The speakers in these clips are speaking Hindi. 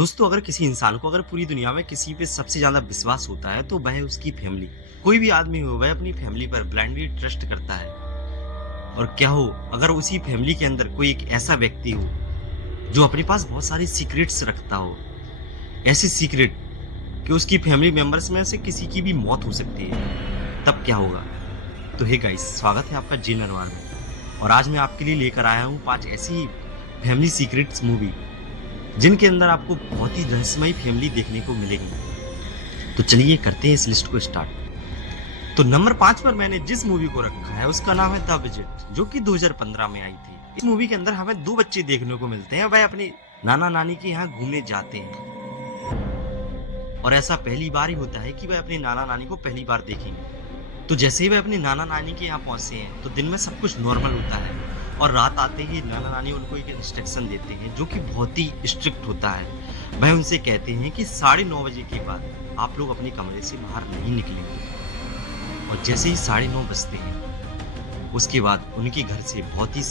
दोस्तों, अगर किसी इंसान को अगर पूरी दुनिया में किसी पे सबसे ज़्यादा विश्वास होता है तो वह है उसकी फैमिली। कोई भी आदमी हो वह अपनी फैमिली पर ब्लाइंडली ट्रस्ट करता है। और क्या हो अगर उसी फैमिली के अंदर कोई एक ऐसा व्यक्ति हो जो अपने पास बहुत सारी सीक्रेट्स रखता हो, ऐसी सीक्रेट कि उसकी फैमिली मेंबर्स में से किसी की भी मौत हो सकती है, तब क्या होगा? तो हे गाइस, स्वागत है आपका जी नरवार में। और आज मैं आपके लिए लेकर आया हूँ 5 ऐसी फैमिली सीक्रेट्स मूवी जिनके अंदर आपको बहुत ही रहस्यमयी फैमिली देखने को मिलेगी। तो चलिए करते हैं इस लिस्ट को स्टार्ट। तो नंबर 5 पर मैंने जिस मूवी को रखा है उसका नाम है द विजिट, जो कि 2015 में आई थी। इस मूवी के अंदर हमें 2 बच्चे देखने को मिलते हैं, वह अपने नाना नानी के यहाँ घूमने जाते हैं। और ऐसा पहली बार ही होता है कि वह अपने नाना नानी को पहली बार देखेंगे। तो जैसे ही वह अपने नाना नानी के यहाँ पहुंचते हैं तो दिन में सब कुछ नॉर्मल होता है और रात आते ही नाना नानी उनको एक इंस्ट्रक्शन देते हैं जो कि बहुत ही स्ट्रिक्ट होता है। वह उनसे कहते हैं कि 9:30 बजे के बाद आप लोग अपने कमरे से बाहर नहीं निकलेंगे। और जैसे ही 9:30 बजते हैं उसके बाद उनके घर से बहुत ही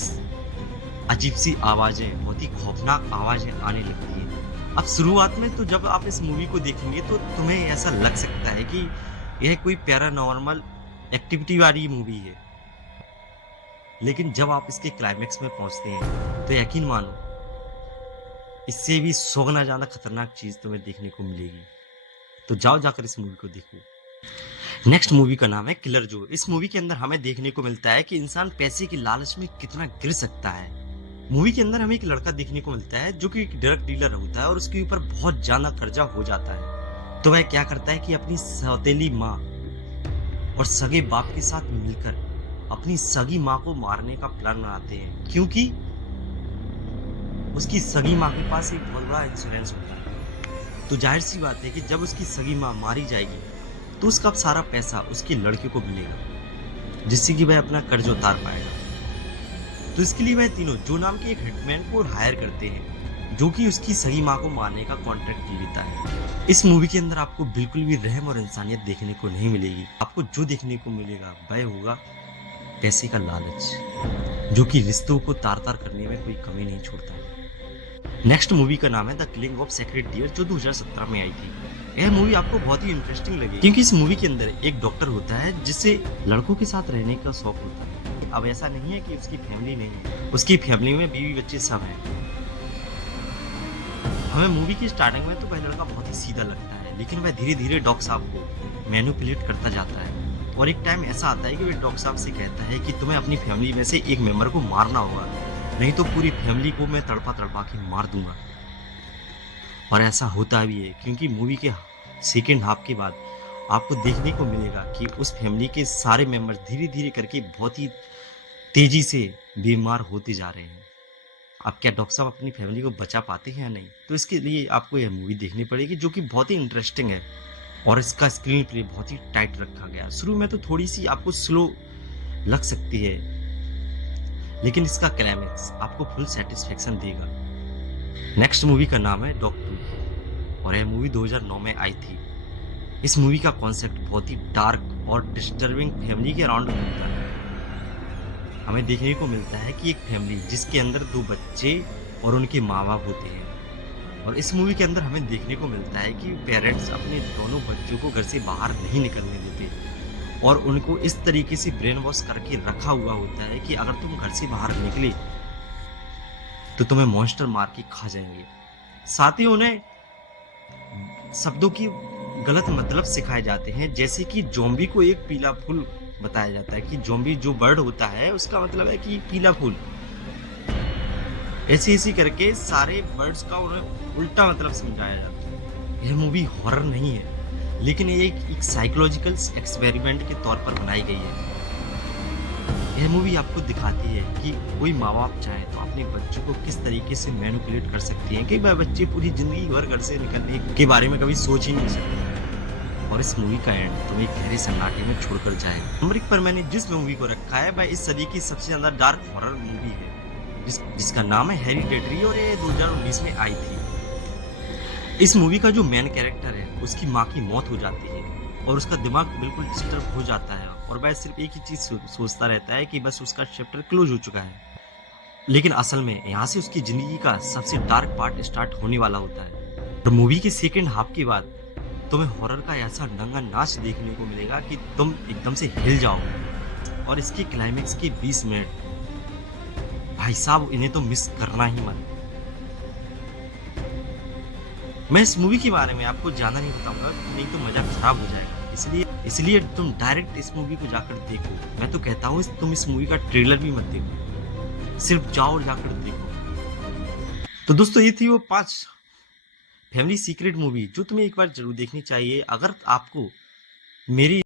अजीब सी आवाजें, बहुत ही खौफनाक आवाजें आने लगती हैं। अब शुरुआत में तो जब आप इस मूवी को देखेंगे तो तुम्हें ऐसा लग सकता है कि यह कोई पैरानॉर्मल एक्टिविटी वाली मूवी है, लेकिन जब आप इसके क्लाइमेक्स में पहुंचते हैं तो यकीन मानो इससे भी 100 गुना ज्यादा खतरनाक चीज तुम्हें देखने को मिलेगी। तो जाओ जाकर इस मूवी को देखो। नेक्स्ट मूवी का नाम है किलर जो। इस मूवी के अंदर हमें देखने को मिलता है कि इंसान पैसे के लालच में कितना गिर सकता है। मूवी के अंदर हमें एक लड़का देखने को मिलता है जो कि एक ड्रग डीलर होता है और उसके ऊपर बहुत ज्यादा कर्जा हो जाता है। तो वह क्या करता है कि अपनी सौतेली माँ और सगे बाप के साथ मिलकर अपनी सगी माँ को मारने का प्लान बनाते हैं, क्योंकि उसकी सगी माँ के पास एक बहुत बड़ा इंश्योरेंस होता है। तो जाहिर सी बात है कि जब उसकी सगी माँ मारी जाएगी तो उसका सारा पैसा उसकी लड़की को मिलेगा, जिससे कि वह अपना कर्ज उतार पाएगा। तो इसके लिए वह तीनों जो नाम के एक हिटमैन को हायर करते हैं जो कि उसकी सगी माँ को मारने का कॉन्ट्रैक्ट लेता है। इस मूवी के अंदर आपको बिल्कुल भी रहम और इंसानियत देखने को नहीं मिलेगी। आपको जो देखने को मिलेगा वह होगा पैसे का लालच, जो कि रिश्तों को तार तार करने में कोई कमी नहीं छोड़ता है। नेक्स्ट मूवी का नाम है the killing of sacred deer, जो 2017 में आई थी। यह मूवी आपको बहुत ही इंटरेस्टिंग लगी क्योंकि इस मूवी के अंदर एक डॉक्टर होता है जिसे लड़कों के साथ रहने का शौक होता है। अब ऐसा नहीं है कि उसकी फैमिली नहीं है, उसकी फैमिली में बीवी बच्चे सब हैं। हमें मूवी की स्टार्टिंग में तो वह लड़का बहुत ही सीधा लगता है, लेकिन वह धीरे धीरे डॉक्टर साहब को मैनिपुलेट करता जाता है। और एक टाइम ऐसा आता है कि वह डॉक्टर साहब से कहता है कि तुम्हें अपनी फैमिली में से एक मेंबर को मारना होगा, नहीं तो पूरी फैमिली को मैं तड़पा तड़पा के मार दूंगा। और ऐसा होता भी है, क्योंकि मूवी के सेकेंड हाफ के बाद आपको देखने को मिलेगा कि उस फैमिली के सारे मेंबर धीरे धीरे करके बहुत ही तेजी से बीमार होते जा रहे हैं। अब क्या डॉक्टर साहब अपनी फैमिली को बचा पाते हैं या नहीं, तो इसके लिए आपको यह मूवी देखनी पड़ेगी, जो कि बहुत ही इंटरेस्टिंग है। और इसका स्क्रीन प्ले बहुत ही टाइट रखा गया। शुरू में तो थोड़ी सी आपको स्लो लग सकती है, लेकिन इसका क्लाइमेक्स आपको फुल सेटिस्फेक्शन देगा। नेक्स्ट मूवी का नाम है डॉग और यह मूवी 2009 में आई थी। इस मूवी का कॉन्सेप्ट बहुत ही डार्क और डिस्टर्बिंग फैमिली के अराउंड घूमता है। हमें देखने को मिलता है कि एक फैमिली जिसके अंदर 2 बच्चे और उनके माँ बाप होते हैं। और इस मूवी के अंदर हमें देखने को मिलता है कि पेरेंट्स अपने दोनों बच्चों को घर से बाहर नहीं निकलने देते और उनको इस तरीके से ब्रेन वॉश करके रखा हुआ होता है कि अगर तुम घर से बाहर निकले तो तुम्हें मॉन्स्टर मार के खा जाएंगे। साथ ही उन्हें शब्दों की गलत मतलब सिखाए जाते हैं, जैसे कि ज़ॉम्बी को एक पीला फूल बताया जाता है कि ज़ॉम्बी जो बर्ड होता है उसका मतलब है कि पीला फूल। ऐसे करके सारे वर्ड्स का उन्हें उल्टा मतलब समझाया जाता है। यह मूवी हॉरर नहीं है, लेकिन ये एक साइकोलॉजिकल एक्सपेरिमेंट के तौर पर बनाई गई है। यह मूवी आपको दिखाती है कि कोई माँ बाप चाहे तो अपने बच्चों को किस तरीके से मैनिपुलेट कर सकती है कि वह बच्चे पूरी जिंदगी भर घर से निकलने के बारे में कभी सोच ही नहीं सकते। और इस मूवी का एंड तुम्हें गहरे सन्नाटे में छोड़कर जाएगा। नंबर 1 पर मैंने जिस मूवी को रखा है वह इस सदी की सबसे ज्यादा डार्क हॉरर मूवी है, जिसका नाम है हेरिडेटरी और ये 2019 में आई थी। इस मूवी का जो मेन कैरेक्टर है उसकी माँ की मौत हो जाती है और उसका दिमाग बिल्कुल डिस्टर्ब हो जाता है और वह सिर्फ एक ही चीज सोचता रहता है कि बस उसका चैप्टर क्लोज हो चुका है। लेकिन असल में यहाँ से उसकी जिंदगी का सबसे डार्क पार्ट स्टार्ट होने वाला होता है। और मूवी के सेकंड हाफ के बाद तुम्हें हॉरर का ऐसा नंगा नाच देखने को मिलेगा कि तुम एकदम से हिल जाओ। और इसके क्लाइमेक्स के 20 मिनट भाई साहब, इन्हें तो मिस करना ही मत। मैं इस मूवी के बारे में आपको ज्यादा नहीं बताऊंगा, नहीं तो मजा खराब हो जाएगा। इसलिए तुम डायरेक्ट इस मूवी को जाकर देखो। मैं तो कहता हूँ तुम इस मूवी का ट्रेलर भी मत देखो, सिर्फ जाओ और जाकर देखो। तो दोस्तों, ये थी वो 5 फैमिली सीक्रेट मूवी जो तुम्हें एक बार जरूर देखनी चाहिए। अगर आपको मेरी